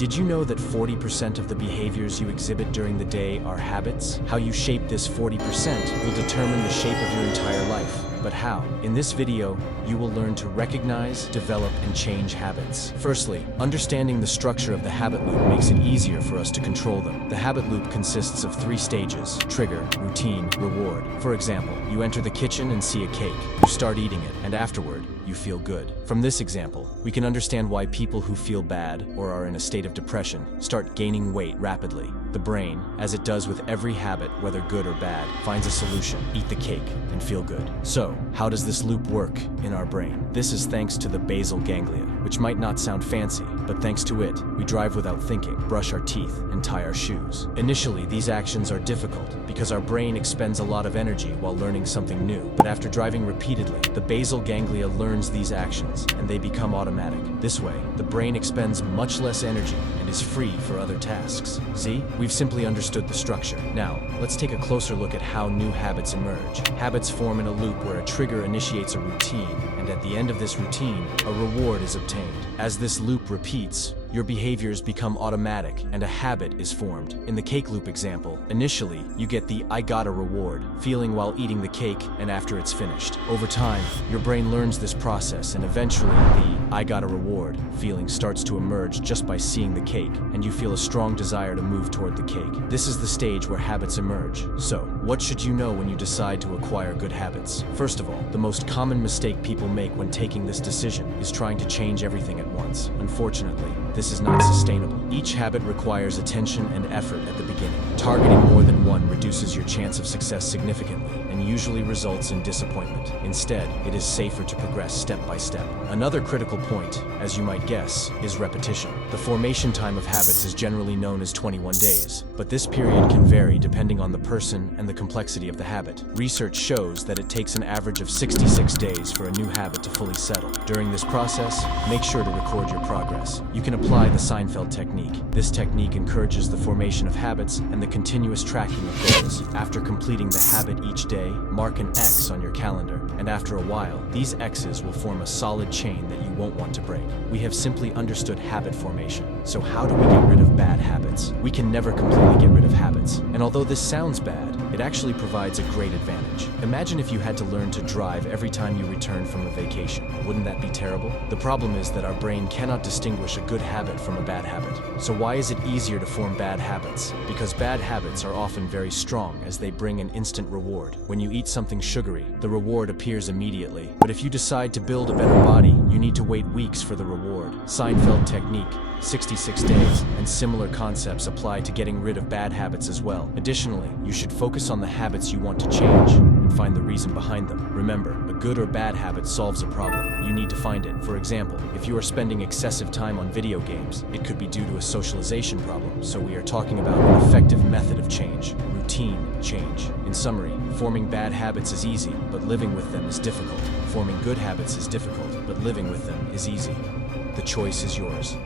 Did you know that 40% of the behaviors you exhibit during the day are habits? How you shape this 40% will determine the shape of your entire life. But how? In this video, you will learn to recognize, develop, and change habits. Firstly, understanding the structure of the habit loop makes it easier for us to control them. The habit loop consists of 3 stages: trigger, routine, reward. For example, you enter the kitchen and see a cake. You start eating it, and afterward, you feel good. From this example, we can understand why people who feel bad or are in a state of depression start gaining weight rapidly. The brain, as it does with every habit, whether good or bad, finds a solution: eat the cake and feel good. So, how does this loop work in our brain? This is thanks to the basal ganglia, which might not sound fancy, but thanks to it, we drive without thinking, brush our teeth, and tie our shoes. Initially, these actions are difficult because our brain expends a lot of energy while learning something new. But after driving repeatedly, the basal ganglia learns these actions, and they become automatic. This way, the brain expends much less energy and is free for other tasks. See? We've simply understood the structure. Now, let's take a closer look at how new habits emerge. Habits form in a loop where a trigger initiates a routine, and at the end of this routine, a reward is obtained. As this loop repeats, your behaviors become automatic and a habit is formed. In the cake loop example, initially, you get the "I got a reward" feeling while eating the cake and after it's finished. Over time, your brain learns this process, and eventually the "I got a reward" feeling starts to emerge just by seeing the cake, and you feel a strong desire to move toward the cake. This is the stage where habits emerge. So, what should you know when you decide to acquire good habits? First of all, the most common mistake people make when taking this decision is trying to change everything at once. Unfortunately, this is not sustainable. Each habit requires attention and effort at the beginning. Targeting more than one reduces your chance of success significantly and usually results in disappointment. Instead, it is safer to progress step by step. Another critical point, as you might guess, is repetition. The formation time of habits is generally known as 21 days, but this period can vary depending on the person and the complexity of the habit. Research shows that it takes an average of 66 days for a new habit to fully settle. During this process, make sure to record your progress. You can apply the Seinfeld Technique. This technique encourages the formation of habits and the continuous tracking of goals. After completing the habit each day, mark an X on your calendar, and after a while, these X's will form a solid chain that you won't want to break. We have simply understood habit formation. So how do we get rid of bad habits? We can never completely get rid of habits. And although this sounds bad, it actually provides a great advantage. Imagine if you had to learn to drive every time you return from a vacation. Wouldn't that be terrible? The problem is that our brain cannot distinguish a good habit from a bad habit. So why is it easier to form bad habits? Because bad habits are often very strong as they bring an instant reward. When you eat something sugary, the reward appears immediately. But if you decide to build a better body, you need to wait weeks for the reward. Seinfeld Technique, 66 days, and similar concepts apply to getting rid of bad habits as well. Additionally, you should focus on the habits you want to change and find the reason behind them. Remember, a good or bad habit solves a problem. You need to find it. For example, if you are spending excessive time on video games, it could be due to a socialization problem. So we are talking about an effective method of change: routine change. In summary, forming bad habits is easy, but living with them is difficult. Forming good habits is difficult, but living with them is easy. The choice is yours.